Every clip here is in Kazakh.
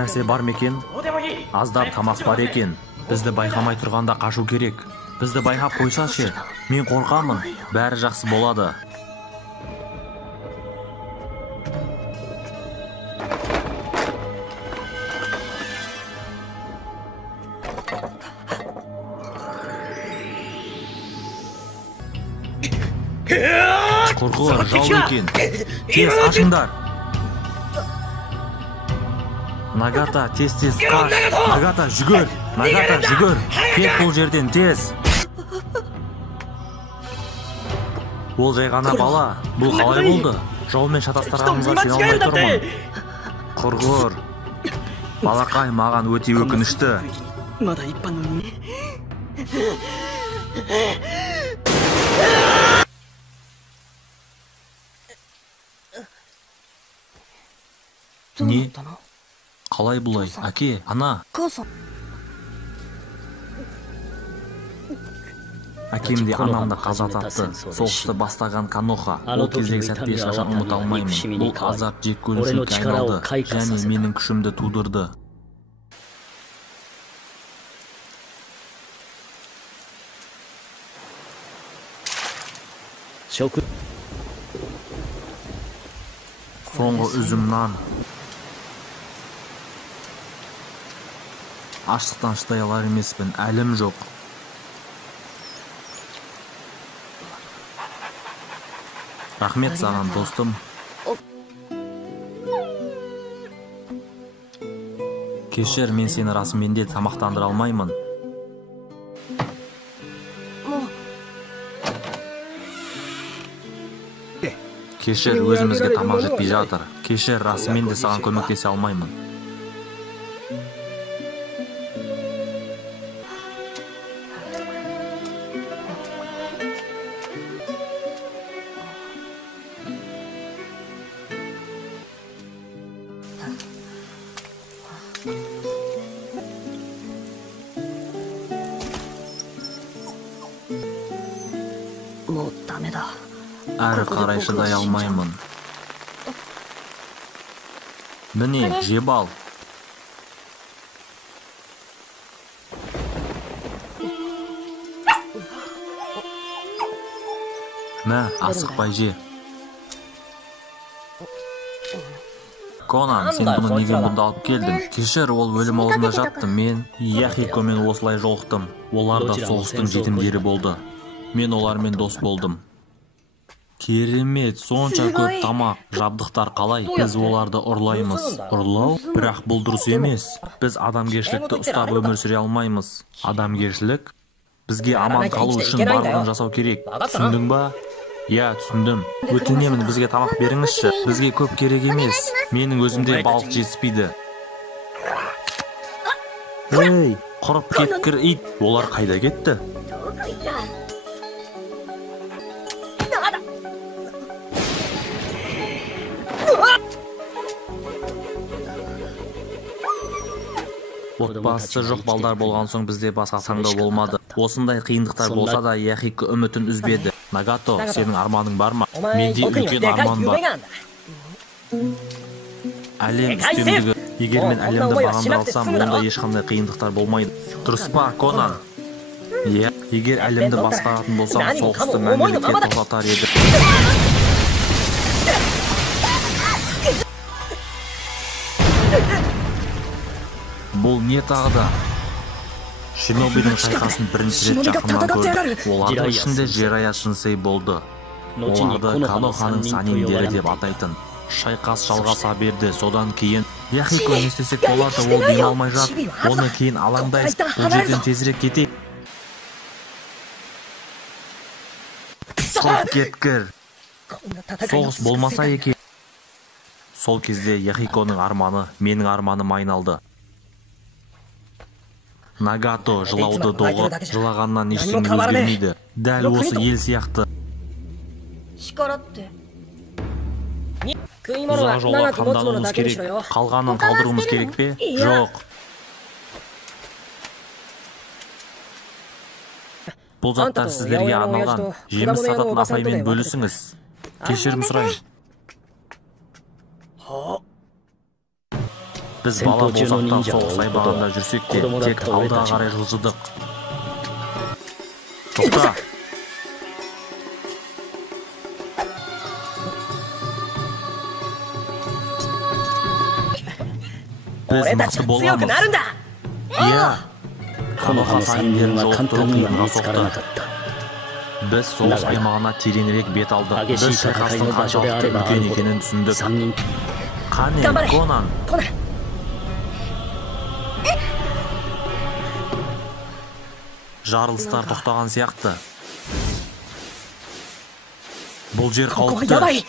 нәрсе бар мекен? Аздап тамақ бар екен. Бізді байқамай тұрғанда қашу керек. Бізді байқап қойса ше, мен қорқамын. Бәрі жақсы болады. Қорқылар жау екен. Тез қашыңдар. Нагата, тез қаш. Нагата, жүгір. Нагата, жүгір. Кет бұл жерден тез. Ол жай ғана бала. Бұл қалай болды? Жаумен шатастырғанымызға сене алмай тұрмын. Құрғыр. Балақай, маған өте өкінішті. Не? Қалай бұлай? Әке, ана. Әкем де анамды қаза тапты. Соғысты бастаған Каноха. Ол кездегі сәтті ешқашан ұмыта алмаймын. Бұл азап жек көрушілікке айналды және менің күшімді тудырды. Соңғы үзім нан. Аштықтан шыдай алар емеспін, әлім жоқ. Рахмет саған, достым. Кешір, мен сені расымен де тамақтандыра алмаймын. Кешір, өзімізге тамақ жетпей жатыр. Кешір, расымен де саған көмектесе алмаймын. Әрі қарай шыдай алмаймын. Міне, жеп ал. Мә, асықпай же. Конан, сен бұны неден бұнда алып келдің? Кешір, ол өлім аузында жатты. Мен Яхикомен осылай жолықтым. Олар да соғыстың жетімдері болды. Мен олармен дос болдым. Керемет, сонша көп тамақ, жабдықтар қалай? Біз оларды ұрлаймыз. Ұрлау? Бірақ бұл дұрыс емес. Біз адамгершілікті ұстап өмір сүре алмаймыз. Адамгершілік? Бізге аман қалу үшін барлығын жасау керек. Түсіндің ба? Я, түсіндім. Өтінемін, бізге тамақ беріңізші. Бізге көп керек емес. Менің өзімде балық жетіспейді. Ей, құрып кеткір ит. Олар қайда кетті? Отбасы жоқ балдар болған соң бізде басқа таңдау болмады. Осындай қиындықтар болса да Яхико үмітін үзбеді. Нагато, сенің арманың бар ма? Менде үлкен арман бар. Әлем үстемдігі. Егер мен әлемді бағындыра алсам, онда ешқандай қиындықтар болмайды. Дұрыс па, Конан? Егер әлемді басқаратын болсам, соғысты мәңгілікке тоқтатар еді. Бұл не тағда? Шинобидің шайқасын бірінші рет жақыннан көрді. Олардың ішінде Жирая Шинсей болды. Оларды Каноханың саниндері деп атайтын. Шайқас жалғаса берді. Содан кейін Яхико не істесек болады, ол демалмай жатыр. Оны кейін алаңдайыз. Бұл жерден тезірек кетейік. Құрып кеткір. Соғыс болмаса екен. Сол кезде Яхиконың арманы менің арманым айналды. Нагато жылауды доғып, жылағаннан ештеңе өзгермейді. Дәл осы ел сияқты. Ұзақ жолға қамдануымыз керек. Қалғанын қалдыруымыз керек пе? Жоқ. Бұл заттар сіздерге арналған. Жеміс сататын апаймен бөлісіңіз. Кешірім сұрайын. Біз бала болсақ та соғыс аймағында жүрсек те тек алға қарай жылжыдық. Тоқта! Біз мықты боламыз. Иә, Каноха сайындерін жолықтыру қиынға соқты. Біз соғыс аймағына тереңірек бет алдық. Біз шайқастың қаншалықты үлкен екенін түсіндік. Қане, Конан! Жарылыстар тоқтаған сияқты. Бұл жер қауіпті.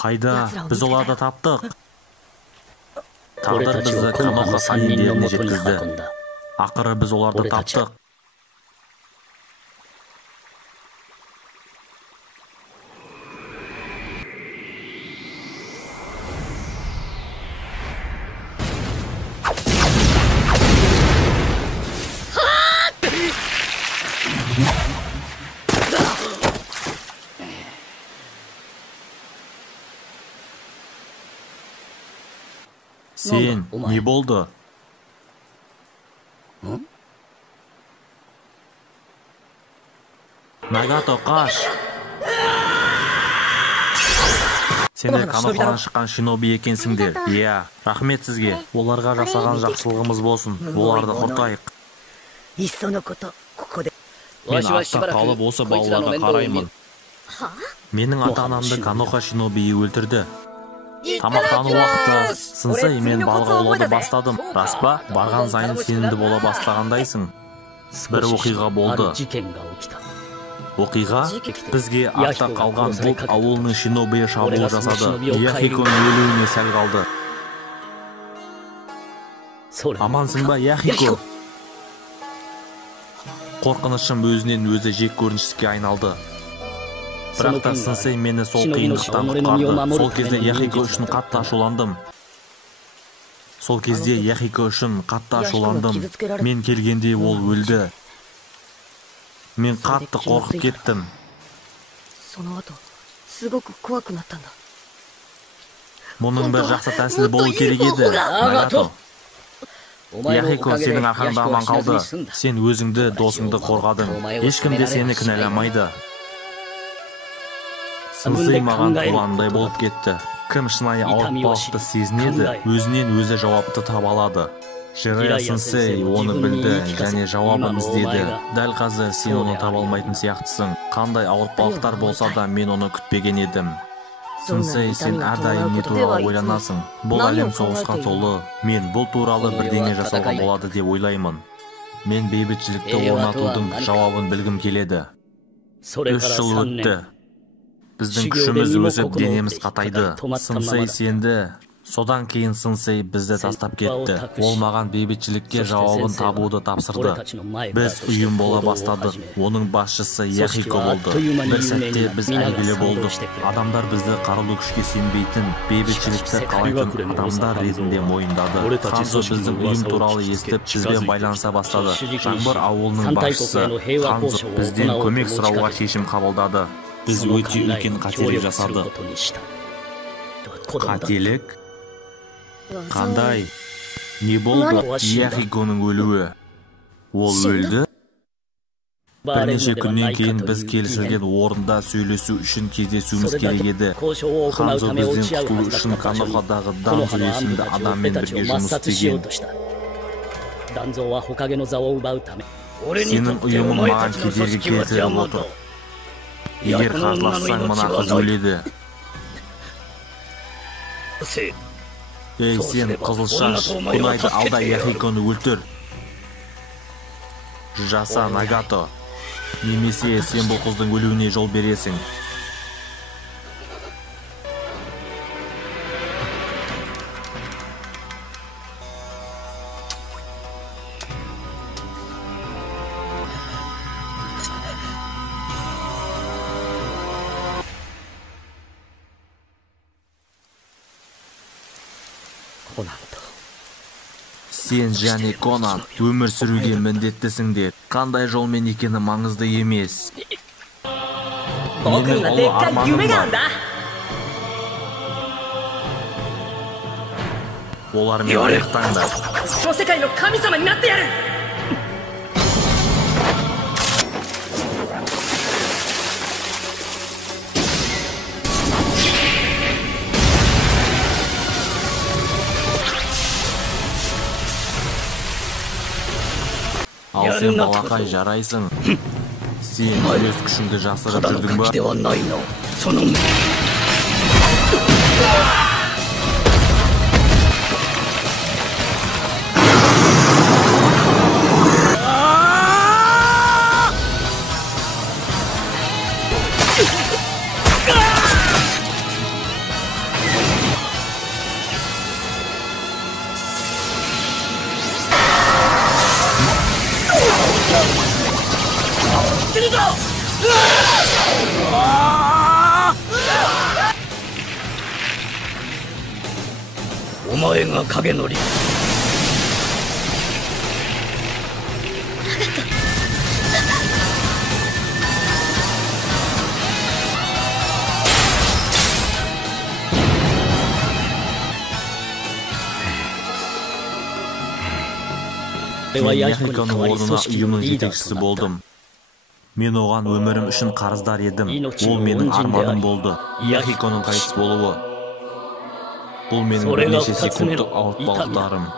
Қайда? Біз оларды таптық. Тағдыр бізді Каноха сайындеріне жеткізді. Ақыры біз оларды таптық. Сен, не болды? Нагато, қаш! Сендер Канохадан шыққан шиноби екенсіңдер. Иә, рахмет сізге. Оларға жасаған жақсылығымыз болсын. Оларды құртайық. Мен артта қалып осы балаларға қараймын. Менің ата-анамды Каноха шинобиі өлтірді. Тамақтану уақыты. Сынсэй, мен балық аулауды бастадым. Рас па? Барған сайын сенімді бола бастағандайсың. Бір оқиға болды. Оқиға? Бізге артта қалған бұл ауылының шинобиі шабуыл жасады. Яхиконың өлуіне сәл қалды. Амансың ба, Яхико? Қорқынышым өзінен өзі жек көрінішке айналды. Бірақ та Сынсэй мені сол қиындықтан құтқарды. Сол кезде Яхико үшін қатты ашуландым. Мен келгенде ол өлді. Мен қатты қорқып кеттім. Мұның бір жақсы тәсілі болу керек еді. Нагато. Яхико, сенің арқаңда аман қалды. Сен өзіңді, досыңды қорғадың. Ешкім де сені кінәламайды. Сынсэй маған туғандай болып кетті. Кім шынайы ауыртпалықты сезінеді, өзінен өзі жауапты таба алады. Jiraiya Сынсэй оны білді және жауабын іздеді. Дәл қазір сен оны таба алмайтын сияқтысың. Қандай ауыртпалықтар болса да мен оны күтпеген едім. Сынсэй, сен әрдайым не туралы ойланасың? Бұл әлем соғысқа толы. Мен бұл туралы бірдеңе жасауға болады деп ойлаймын. Мен бейбітшілікті орнатудың жауабын білгім келеді. 3 жыл өтті. Біздің күшіміз өзіп, денеміз қатайды. Сынсэй сенді. Содан кейін Сынсэй бізді тастап кетті. Ол маған бейбітшілікке жауабын табуды тапсырды. Біз ұйым бола бастадық. Оның басшысы Яхико болды. Бір сәтте біз әйгілі болдық. Адамдар бізді қарулы күшке сенбейтін, бейбітшілікті қалайтын адамдар ретінде мойындады. Ханзо біздің ұйым туралы естіп, бізбен байланыса бастады. Жаңбыр ауылының басшысы Ханзо бізден көмек сұрауға шешім қабылдады. Біз өте үлкен қателік жасадық. Қателік? Қандай? Не болды? Яхиконың өлуі. Ол өлді? Бірнеше күннен кейін біз келісілген орында сөйлесу үшін кездесуіміз керек еді. Ханзо бізден құтылу үшін Канохадағы Данзо есімді адаммен бірге жұмыс істеген. Сенің ұйымың маған кедергі келтіріп отыр. Егер қарсылассаң, мына қыз өледі. Ей, сен қызылшаш, Кунайды алда, Яхиконы өлтір. Жаса, Нагато. Немесе сен бұл қыздың өлуіне жол бересің. Сен және Конан өмір сүруге міндеттісіңдер. Қандай жолмен екені маңызды емес. Менің ұлы арманым бар. Олармен аяқтаңдар. この世界の神様になってやる。 Ал сен балақай жарайсың. Сен өз күшіңді жасырып жүрдің ба? ではないの。その お前が影のり。 Мен Яхиконың орнына ұйымның жетекшісі болдым. Мен оған өмірім үшін қарыздар едім. Ол менің арманым болды. Яхиконың қайтыс болуы. Бұл менің бірнеше секундтық ауыртпалықтарым.